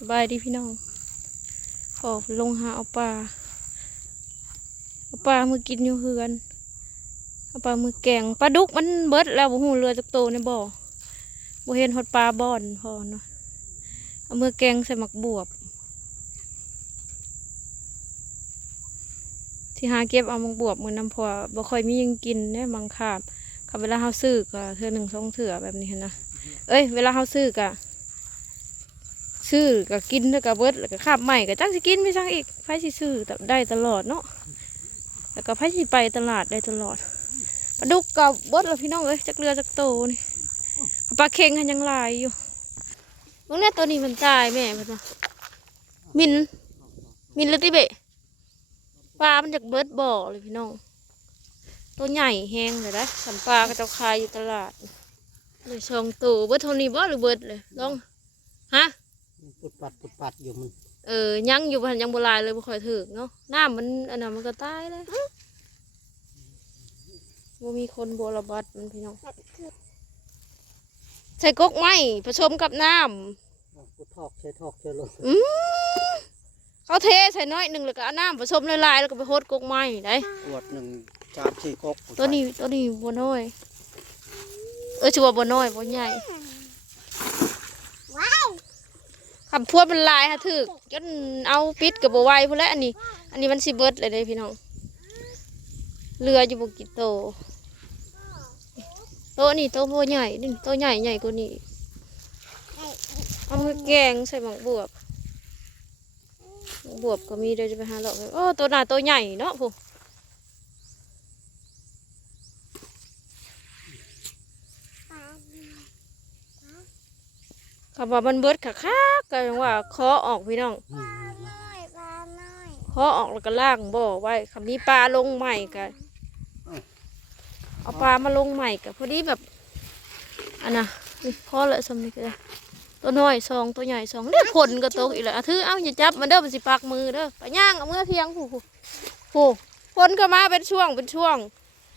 สบายดีพี่น้องขอลงหาเอาปลาเอาปลามือกินอยู่เฮือนเอาปลามือแกงปลาดุกมันเบิดแล้วบ่หูเรือจักโตในบ่อบ่เห็นฮอดปลาบ่อนพอเนาะเอามือแกงใส่หมักบวบ ที่หาเก็บเอาหมักบวบมือน้ำพอบ่ค่อยมียังกินเนี่ยบางคาบคับเวลาเฮาซื้อก็เทื่อหนึ่งสองเถื่อแบบนี้นนะเอ้ยเวลาเฮาซื้อก็ ซื้อก็กินแล้วก็เบิดแล้วก็ข้ามใหม่ก็จังสิกินไม่จังอีกไผสิซื้อแต่ได้ตลอดเนาะแล้วก็ไผสิไปตลาดได้ตลอดปลาดุกกับเบิดแล้วพี่น้องเอ้ยจักเรือจักโตนี่ปลาเค็งหันยังลายอยู่เมื่อนี้ตัวนี้มันตายแม่มันว่ามินมินเลยติเบะปลา มันจากเบิดบ่อเลยพี่น้อง ตัวใหญ่แห้งเลยนะสันปลาก็จะขายอยู่ตลาดเลยสองตัวเบิดเท่านี้บ่หรือเบิดเลยลองฮะ ปุดปัดปุดปัดอยู่มันเออยังอยู่พันยังโบราณเลยบ่ค่อยถึกเนาะน้ำมันอันนั้นมันก็ตายเลยบ่มีคนโบราบัดมันพี่น้องใส่กกไม้ผสมกับน้ปุดทอกใช้ทอกใช้ลงำอืมเขาเทใส่น้อยหนึ่งแล้วก็เอาน้ำผสมละลายๆแล้วก็ไปโฮดกกไม้ได้ขวดหนึ่งจามสี่กกตัวนี้ตัวนี้บัน้อย เออชัวาบัน้อยบัใหญ่ คำพูดมันลายฮะถึกจนเอาปิดกับบัไหวพูดแล้วอันนี้ อันนี้มันสิเบิดเลยเด้พี่น้องเรืออยู่บกี่โตโตะนี่โตโบใหญ่นี่โตใหญ่ใหญ่กว่านี้เอามือแกงใส่หมักบวบบวบก็มีเดี๋ยวจะไปหาเลาะกันโอ้ตัวหนาตัวใหญ่เนาะผู้ คำว่ามันเบิดค่ะค่ะก็ยังว่าเคาะออกพี่น้องอืมเคาะออกแล้วก็ล่างบ่อไว้คำนี้ปลาลงใหม่กันเอาปลามาลงใหม่กับพอดีแบบอันน่ะนี่พอละสำนึกเลยตัวน้อยสองตัวใหญ่สองเด้ผลก็ตกอีกแล้วอะถือเอาอย่าจับมันเด้อมันสิปักมือเด้อไปย่างเอาเมื่อเที่ยงผู้ผู้ผู้ผลก็มาเป็นช่วงเป็นช่วง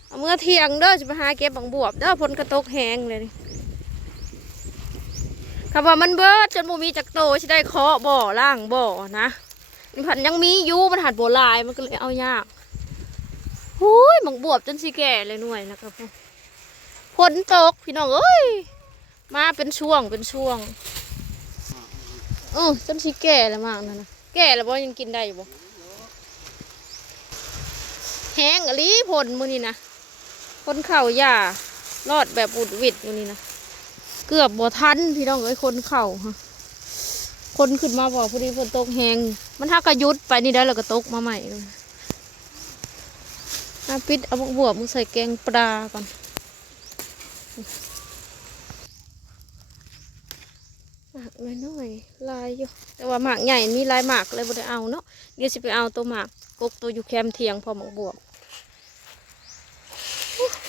เอาเมื่อเที่ยงเด้อจะไปหาเก็บบังบวบเด้อผลก็ตกแห้งเลยนี่ คำว่ามันเบิดจนบ่มีจักโตสิได้เคาะบ่อล่างบ่อนะมันผันยังมีอยู่มันหัดโบรายมันก็เลยเอายากหุยมังบวบจนสีแก่เลยหน่วยนะครับฝนตกพี่น้องเอ้ยมาเป็นช่วงเป็นช่วงเออจนสีแก่แล้วมากนั่นนะแก่แล้วบ่ยังกินได้อยู่บ่แห้งอลีผลมือนี่นะผลเข่าหญ้ารอดแบบบุดหวิดมือนี่นะ เกือบบ่ทันพี่น้องเอ้ยคนเข่าคนขึ้นมาบอกพอดีฝนตกแหงมันถ้ากระยุดไปนี่ได้แล้วก็ตกมาใหม่เลยอาปิดเอาบวบวบมึงใส่แกงปลาก่อนหมากน้อยลายอยู่แต่ว่าหมากใหญ่มีลายหมากเลยบ่ได้เอาเนาะเดี๋ยวสิไปเอาตัวหมากกกตัวอยู่แคมเทียงพอหมากบวบ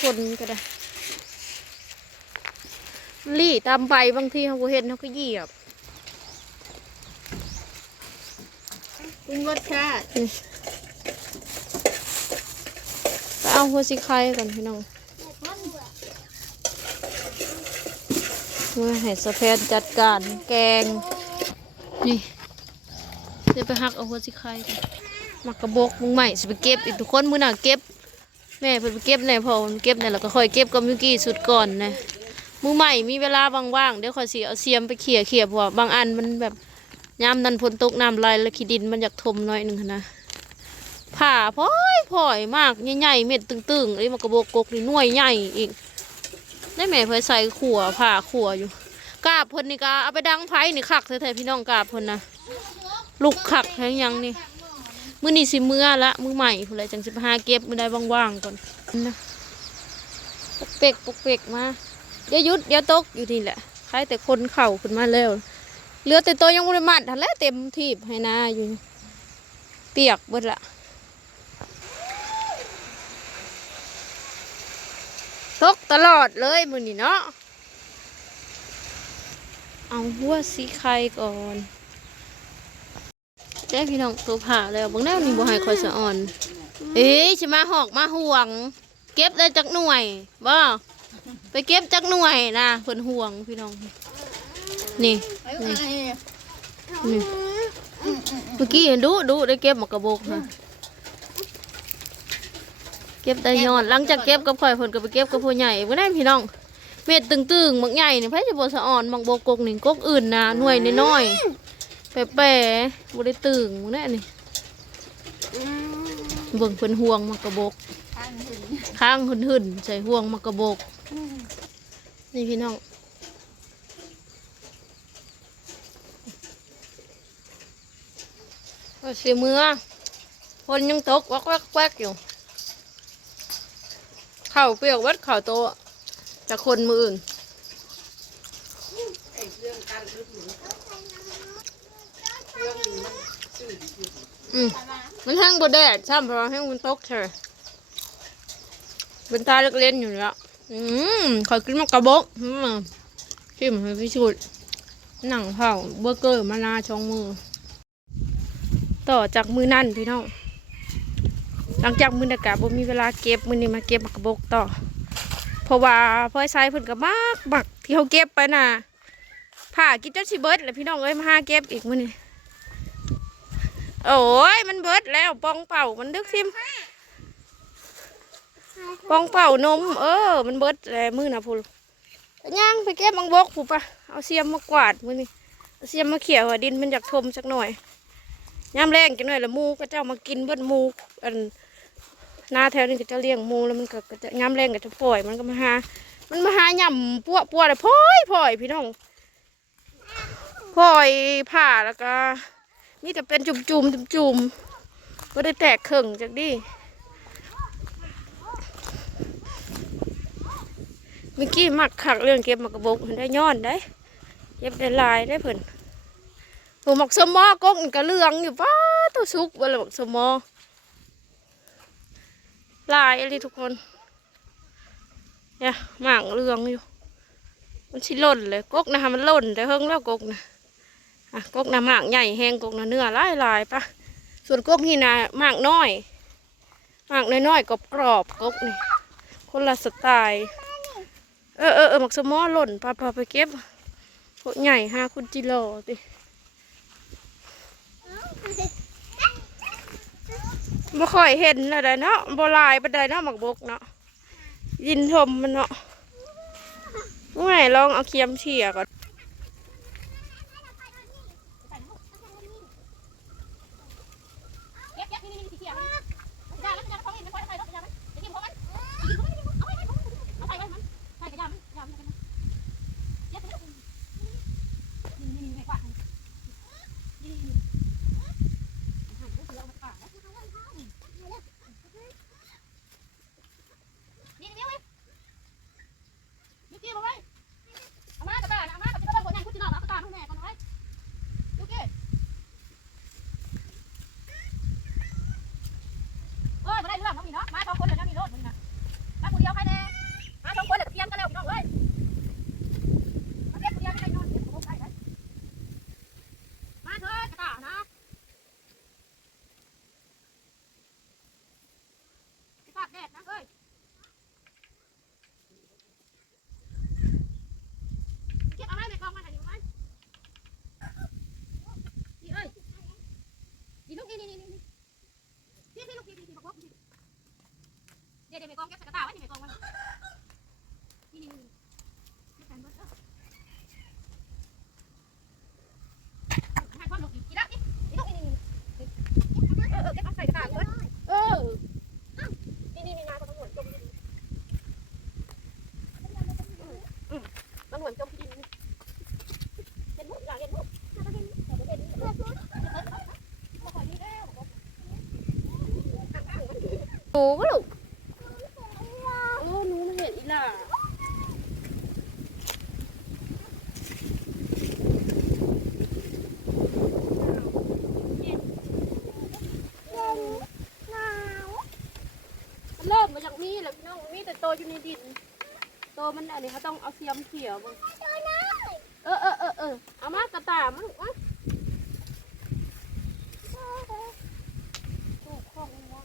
คนก็ได้ ลี่ตามใบบางทีเขาก็เห็นเขาก็เหยียบปรุงรสชาติไปเอาหัวสีไข่ก่อนพี่น้องเมื่อให้สะเพนจัดการแกง นี่เดี๋ยวไปหักเอาหัวสีไข่ก่อนมักกระบอกมึงใหม่สิไปเก็บอีกทุกคนมือหน่าเก็บแม่เพิ่นไปเก็บแน่พอเก็บแน่แล้วก็ค่อยเก็บกับมิวกี้สุดก่อนนะ มือใหม่มีเวลาว่างๆเดี๋ยวค่อยสิเอาเสียมไปเขี่ยเขี่ยพวบางอันมันแบบยามนั้นฝนตกน้ำไหลแล้วขี้ดินมันอยากทมหน่อยหนึ่งหั้นนะผ่าพลอยพลอยมากใหญ่ๆเม็ดตึงๆไอ้มันกระโบกกกนี่หน่วยใหญ่อีกได้แม่เพิ่นใส่ขัวผ่าขัวอยู่กาบเพิ่นนี่ก็เอาไปดังไผ่นี่คักแท้ๆพี่น้องกาบเพิ่นนะลูกคักแห้งยังนี่มื้อนี้สิมื้อละมื้อใหม่พุ่นเลยจังสิไปหาเก็บมื้อใดว่างๆก่อนนะปกเปกปกเปกมา เดี๋ยวยุดเดี๋ยวตกอยู่นี่แหละใครแต่คนเข่าขึ้นมาแล้วเหลือแต่ตัวยังบ่ได้มัดทันแล้วเต็มทีบให้นาอยู่ เปียกเบิดละตกตลอดเลยมือนี่เนาะเอาหัวสีไข่ก่อนแจ้พี่น้องตัวผ่าแล้วบางแนวนี่บ่ให้คอยสะอ่อน เอ๊ะจะมาหอกมาห่วง เก็บได้จักหน่วยบ่ ไปเก็บจักหน่วยนะเพิ่นห่วงพี่น้อง นี่เอาไงนี่เมื่อกี้เห็นดูดูได้เก็บหมากกระบอกค่ะเก็บได้ยอดหลังจากเก็บกับข่อยผลก็ไปเก็บกับผู้ใหญ่บ่ได้พี่น้อง เม็ดตึงๆหมักใหญ่นี่ไผสิบ่สะอ่อนหมักโบกกนี่กกอื่นนะหน่วยน้อยๆแปะๆบ่ได้ตึงบ่ได้นี่เบิ่งเพิ่นห่วงหมักกระบก ข้างหนึ่งข้างหื่นใส่ห่วงหมักกระบก นี่พี่น้องว่าสิมือฝนยังตกวักวักแวกอยู่ข้าวเปรี้ยววัดข้าวโตจากคนมืออื่นอืมมันแห้งบดแดดช่เพราะแห้งมันตกเธอเป็นตาเล็กเล่นอยู่แล้ว อืมขอยกินมากระบอกอืมชิมให้พี่ชุด หนังเผาเบอร์เกอร์มานาช่องมือ ต่อจากมือนั่นพี่น้อง หลังจากมือดากาบ่มีเวลาเก็บมือนี้มาเก็บมากระบอกต่อ เพราะว่าพ่อไซเพิ่นก็มากบักที่เขาเก็บไปน่ะผ่ากินจนสิเบิดแล้วพี่น้องเอ้ยมาหาเก็บอีกมือนี้โอ้ยมันเบิดแล้วปองเป่ามันดึกทิม ปองเป่านม เออ มันเบิดแล้มือนะพูย่างไปเก็บมังบกผูปะเอาเสียมมากวาดมือนี่เอาเสียมมาเขี่ยหัวดินมันอยากทมสักหน่อยย่ำแรงกันหน่อยละมูก็เจ้ามากินเบิดมูอันหน้าแถวนี้ก็จะเลี้ยงมูแล้วมันก็จะย่ำแรงก็จะปล่อยมันก็มาหา มันมาหาย่ำปั้วปั้วเลยพ่อยพ่อยพี่น้องพ่อยผ่าแล้วก็นี่จะเป็นจุ่มจุ่มจุ่มจุ่มๆก็ได้แตกเข่งจากดิ มื่อกี้มักขักเรื่องเก็บมากกระบกเพิ่นได้ย้อนได้เก็บได้ลายได้เพิ่นผมหมักสมอก๊กนี่ก็เรื่องอยู่ป้าตัวซุกบ่ละหมักสมอลายอะไรทุกคนเนี่ยหมากเรืองอยู่ มันชิล่นเลยก๊กนะฮะมันล่นแต่เฮิงแล้วก๊กนะอะกกน้ำหมากใหญ่แห้งกกน้ำเนื้อลายลายปะส่วนกกนี่นะหมากน้อยหมากน้อยๆกรอบกรอบกกนี่คนละสไตล์ เออเออเออหมักสมอหล่นปะปะไปเก็บพวกใหญ่ห้าคุณจิโลติบ่ค่อยเห็นอะไรเนาะบ่ลายบ่ได้เนาะหมักบกเนาะยินทมมันเนาะเมื่อไหร่ลองเอาเคียมเฉียก่อน เก็บเก็บนี่นี่สีเขียวนี่ไม่ได้แล้วไม่ได้เขาเห็นไม่ค่อยใส่แล้วไม่ได้จะกินของมันเอาไปเอาไปมันใส่กระยำยำกันเก็บไปนี่นี่นี่ไม่กวาดนี่นี่นี่หันไปเสือมาปากนี่นี่นี่เว้ยนี่เกี่ยวไว้เอามากระตาเอามากระตาคนยังคุณจะนอนเอากระตาให้แม่ก่อนไว้โอเค เอ้ยมาได้เรื่องน้องนี่เนาะมาสองคนเลยน้องนี่โลดมึงนะมาคนเดียวใครแน่มาสองคนเลยเตรียมกันแล้วพี่น้องเอ้ยมาเก็บคนเดียวไม่ได้นอนเก็บของใครได้มาเถอะกระต่ายนะไปตากแดดนะเอ้ยเก็บเอาไว้ในกองมาไหนอยู่ไหมนี่เอ้ยนี่ลูกนี่นี่นี่นี่ พี่พี่ลูกพี่พี่พี่บอกว่าพี่เดี๋ยวเดี๋ยวไปกองเก็บใส่กระต่ายไว้นี่ไปกองไว้นี่นี่นี่นี่แผ่นเบิร์ดเออให้พ่อลูกอีกทีละนี่นี่ลูกนี่นี่นี่เออเออเก็บเอาใส่กระต่ายเบิร์ดเออนี่นี่นี่นาตำรวจจมดิน อืมตำรวจจมดินเห็นมุกอยากเห็นมุกอยากเห็นมุกอยากเห็นมุกเออเออเออเออขอดีแล้วหนูก็ลูกโอ้หนูมันเห็นอีหล่ามันเริ่มมาจากนี้แหละพี่น้องมีแต่โตอยู่ในดิน โตมันอันนี้เขาต้องเอาเสียมเขี่ยวมึงเออเออเออเออเอามากระตายมันลูกมาถูกของวะ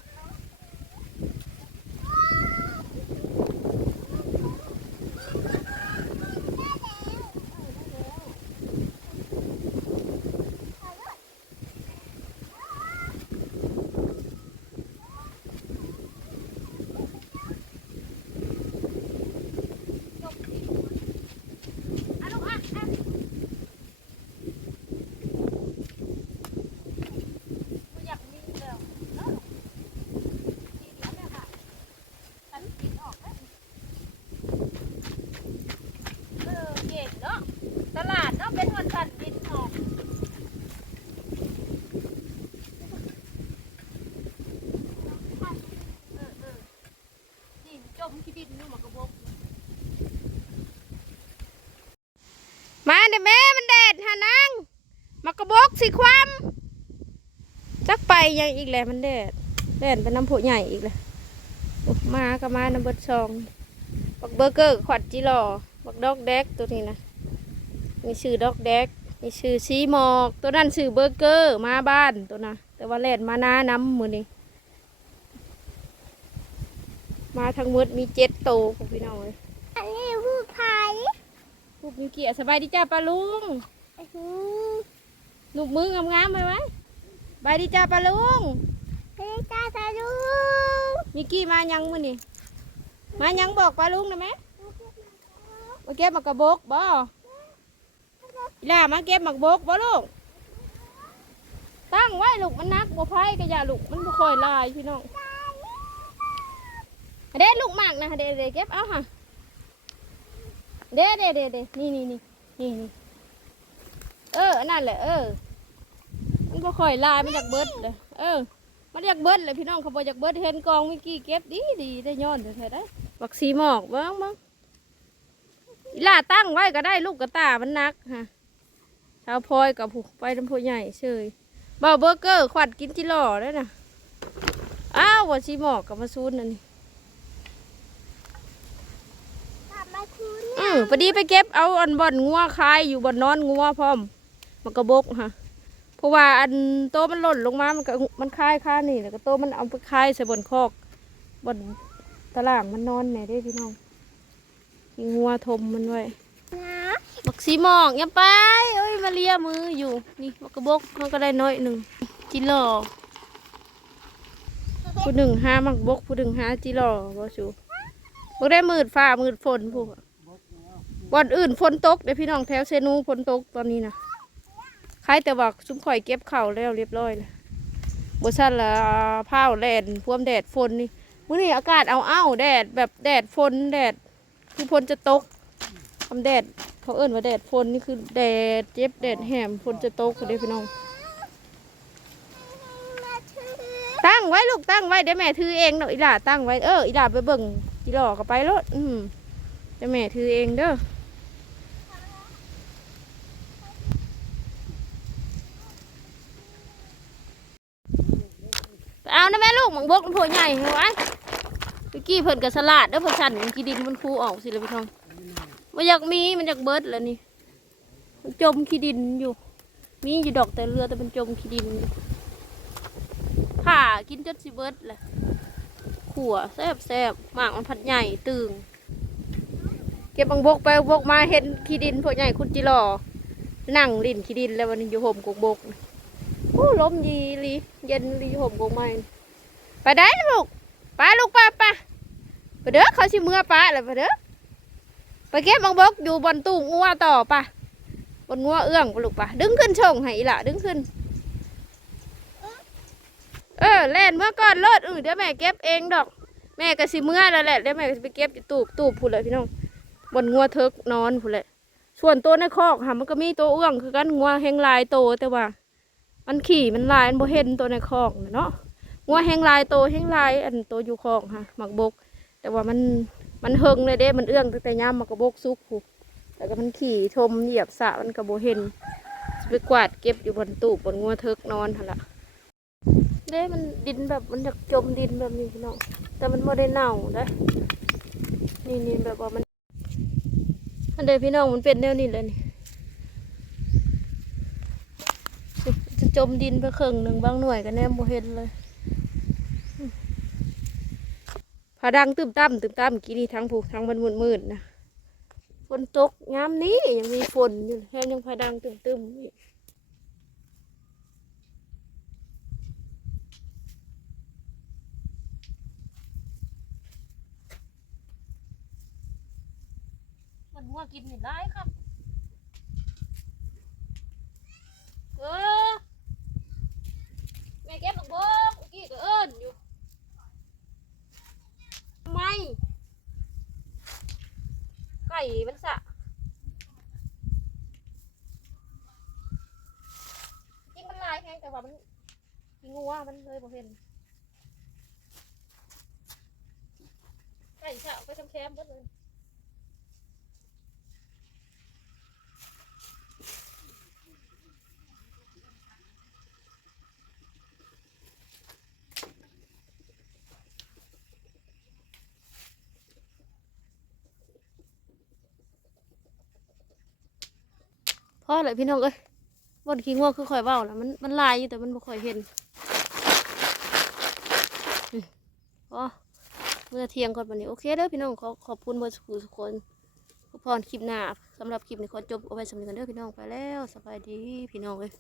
ก สิความจักไปยังอีกแหละมันแดดแดดเป็นน้ำโพใหญ่อีกเลยโอ้มาก็มาน้ำเบิดซองบักเบอร์เกอร์ขวัดจิรอบักดอกแดกตัวนี้นะมีชื่อดอกแดกมีชื่อซีหมอก ตัวนั้นชื่อเบอร์เกอร์มาบ้านตัวนะแต่ว่าแล่นมาหน้าน้ำมือนี้มาทั้งหมดมีเจ็ดโตวของพี่น้องเลยอันนี้ผู้พายลูกมิวเกียสบายดีจ้าปลาลุง ลูกมืองามๆไปไว้บายดีจ้าปลาลุงเฮ้ยจ้าตาดูมิกกี้มายังมือนี่มายังบอกปลาลุงนะแม่มาเก็บหมักกระบอกบ่อีหล่ามาเก็บหมักบกบ่ลูก ตั้งไว้ลูกมันนักบ่ไพ่ก็อย่าลูกมันบ่ค่อยลายพี่น้องเด็ดลูกหมากนะเด็ดเด็ดเก็บเอาค่ะเด็ดเด็ดเด็ดเด็ดนี่นี่นี่นี่นี่ เอออันนั่นแหละเออ มันบ่ค่อยลายมันอยากเบิดเลยเออ มันอยากเบิดเลยพี่น้องเขาบอกอยากเบิดเห็นกองเมื่อกี้เก็บดีดีได้ย้อนเถอะได้บักสีหมอกเบ้างบ้างอีหล่าตั้งไว้ก็ได้ลูกกระตามันนักฮะชาวพลอยกับผูกไปน้ำพุใหญ่เฉยเบาเบอร์เกอร์ขวัดกินจิหล่อได้นะอ้าวว่าสีหมอกกับมาซูนนั่นนี่กลับมาคุณอือพอดีไปเก็บเอาอันบ่อนงัวคายอยู่บ่อนนอนงัวพร้อม มันกระบกฮะเพราะว่าอันโตมันหล่นลงมา มันก็มันคายค่านี่แล้วก็โตมันเอาไปคายใส่บนคอกบนตารางมันนอนแหนได้พี่น้องมีงัวทมมันไว้นะบักสีหมอกอย่าไปเอ้ยมาเลียมืออยู่นี่มันกระบกมันก็ได้น้อยหนึ่งจิหล่อผู้หนึ่งห้ามักบกผู้หนึ่งห้าจิหล่อบ่ชูบ่ได้มืดฟ้ามืดฝนพวกบ่อนอื่นฝนตกเดี๋ยวพี่น้องแถวเซนูฝนตกตอนนี้นะ ใครแต่ว่าซุ้มข่อยเก็บเข่าแล้วเรียบร้อยแล้วบัชันละผ้าแดดพ่วมแดดฝนนี่มื้อนี้อากาศเอาเอ้าแดดแบบแดดฝนแดดคือฝนจะตกทำแดดเขาเอิ้นว่าแดดฝนนี่คือแดดเจ็บแดดแหมฝนจะตกเด้พี่น้อง ตั้งไว้ลูกตั้งไว้เดี๋ยวแม่ถือเองเนาะอีหล่าตั้งไว้เอออีหล่าไปเบิ่งอีหล่อก็ไปรถอืมเดี๋ยวแม่ถือเองเด้อ ไปเอานะแม่ลูกหมังบกมันโผล่ใหญ่เอาไว้เมื่อกี้เพิ่นกับสลัดเด้อเพิ่นสั่นกีดินมันคูออกสิเลยพี่ทองมันอยากมีมันอยากเบิดแล้วนี่มันจมขี้ดินอยู่ มีอยู่ดอกแต่เรือแต่มันจมขี้ดินอยู่ผ่ากินจนสิเบิดแหละขัวแซบแซบหมากมันผัดใหญ่ตึงเก็บบังบกไปบกมาเห็นขี้ดินพวกใหญ่คุณจิรอนั่งลินขี้ดินแล้ววันนี้อยู่ห่มกงบกโอ้ลมยีลีเย็นลีอยู่ห่มกงไม่ ไปได้ลูกไปลูกไปไปไปเด้อเขาสิเมื่อปะเลยไปเด้อไปเก็บบังบกอยู่บนตู้งัวต่อปะบนงัวเอื้องลูกปะดึงขึ้นชงให้อีหละดึงขึ้น เออเล่นเมื่อก่อนรถอือเดี๋ยวแม่เก็บเองดอก แม่ก็สิเมื่อแล้วแหละเดี๋ยวแม่ก็ไปเก็บตูบตูบพูดเลยพี่น้องบนงัวเทิกนอนพูดเลยส่วนตัวในคอกค่ะมันก็มีตัวเอื้องคือกันงัวแหงลายโตแต่ว่า มันขี่มันลายมันโบเห็นตัวในคอกเนาะ งัวแหงลายโตแหงลาย อันโตอยู่คอกค่ะหมักบก แต่ว่ามันมันเฮงเลยเด้ มันเอื้องตั้งแต่ย่ามหมักบกซุกผูแต่ก็มันขี่ชมเหยียบสะมันก็บ่เห็นไปกวาดเก็บอยู่บนตูบบนงัวเทิกนอนหั่นล่ะเด้มันดินแบบมันอยากจมดินแบบนี้พี่น้องแต่มันไม่ได้เน่าได้นี่นี่แบบว่ามันอันเดพี่น้องมันเป็นแนวนี้เลยนี่จะจมดินไปครึ่งหนึ่งบางหน่วยก็แนมโบเห็นเลยอืม ผาดังตึมตั้มตึมตั้มกี่นี่ทั้งผูกทั้งมันมืดมืดๆนะฝนตกงามนี้ยังมีฝนอยู่แค่ยังพาดังตึมตึมอีกมันมัวกินนี่ได้ครับ เออแม่เก็บบักบกเมื่อกี้ก็เอิ้นอยู่ทำไม ไก่ มันสะจริงมันลายแห้งแต่ว่ามันกินงัวมันเลยบ่เห็นไก่สะไปทำแคมป์หมดเลย พอเลยพี่น้องเอ้ยบนขี้ง่วงคือข่อยเบ้านะมันมันลายอยู่แต่มันบ่ค่อยเห็นอืมพอเมื่อเที่ยงก่อนวันนี้โอเคเด้อพี่น้องขอขอบคุณบอร์สุขทุกคนขอพรคลิปหน้าสำหรับคลิปนี้ขอจบเอาไว้สำหรับกันเด้อพี่น้องไปแล้วสบายดีพี่น้องเอ้ย